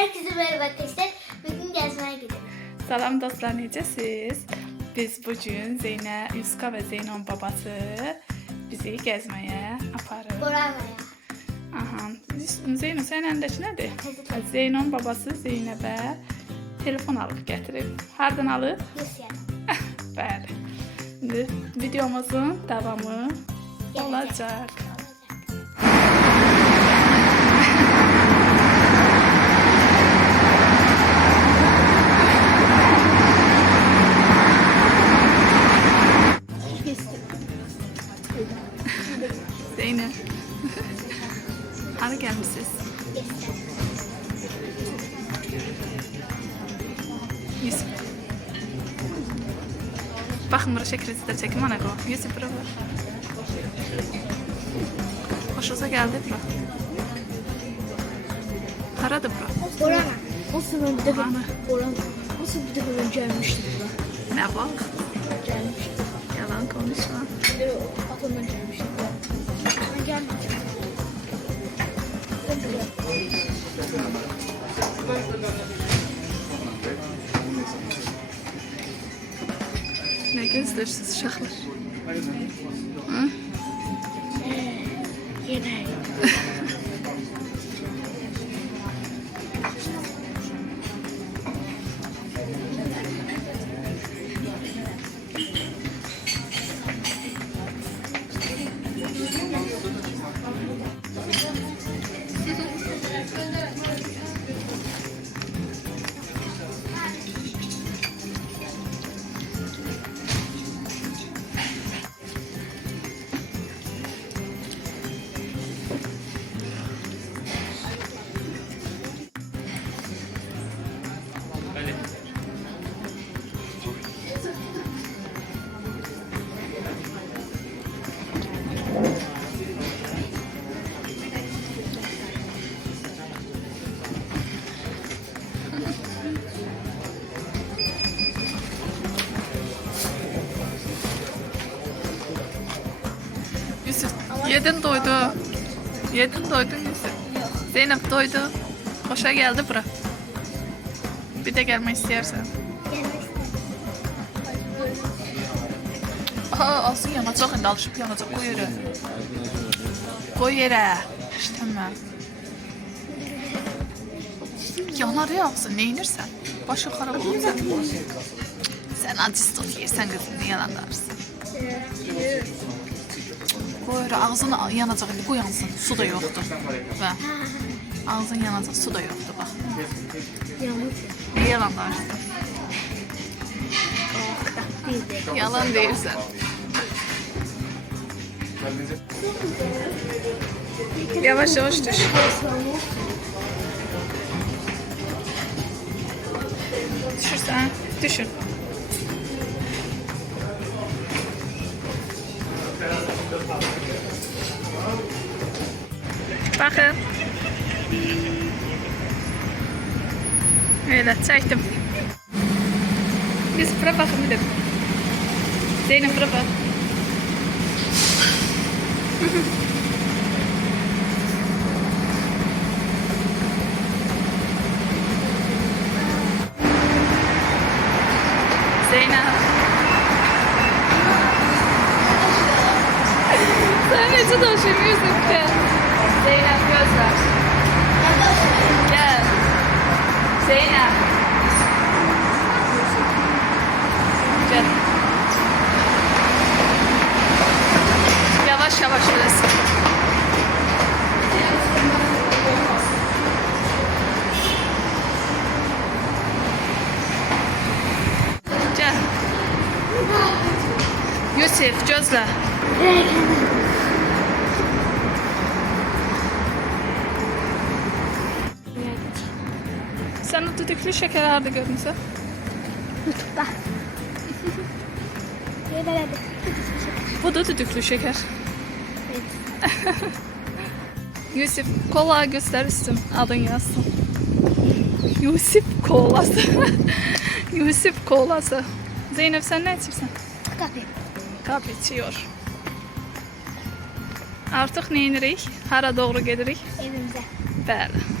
Herkese merhaba arkadaşlar. Bugün gezmeye gidiyoruz. Salam dostlar, necəsiz? Biz bugün Zeynə, Yuska ve Zeynon babası bizi gezmeye aparır. Borana'ya. Aha. Zeynon, senin elindeki nedir? Hazır. Zeynon babası Zeynəbə telefon alıp getirib. Hardan alıb? Rusya'dan. Bəli. İndi videomuzun davamı olacak. Zeynep. Hara gelmişsiniz? Yusuf. Bakın buraya şeklinizi de çekim ana bu. Yusuf buraya bak. Hoşunuza geldi bura. Haradır bura? Borana. Nasıl ben bir defa Borana. Borana. Nasıl bir defa ben gelmiştim buna? Ne bak? Gelmiştim. Yalan konuşma. Bir de atamdan gelmiştim. Ben gelmedim. Ne gözlərsiniz uşaqlar? Hı? Yemek. Yusuf, yedin doydu. Yedin doydun Yusuf. Zeynep doydu. Hoşa geldi bura. Bir de gelmek istersen. Aha, alsın yanacaq, indi alışıb yanacaq. Qoy yerə. Qoy yerə. İşləmə. Yanar ya ağzın, ne inirsən? Başı xarab olacaq. Sən acistot yersən qızım, niyə yalandarsın? Qoy yerə, ağzın yanacaq, indi qoy yansın. Su da yoxdur. Və ağzın yanacaq, su da yoxdur, bax. Yalnız. Niyə yalandarsın? Yalan deyirsən. Yavaş yavaş düş. Düşürsən, düşün. Baxın. Öyle, çəkdim. Biz bura baxın bir də. Zeynep bura bax. Zeynep. Sen necə daşıyırsan ki? Zeynep göz ver. Gel. Zeynep. Gel. Yavaş yavaş biraz. Gel. Yusuf gözle. Sen o düdüklü şeker harda görmüşsün? YouTube'da. Yemeledi. Bu da düdüklü şeker. Yusuf kola gösterirsin, adın yazsın. Yusuf kolası. Yusuf kolası. Zeynep sen ne içirsən? Kapı. Kap içiyor. Artıq neyinirik? Hara doğru gedirik? Evimize. Bəli.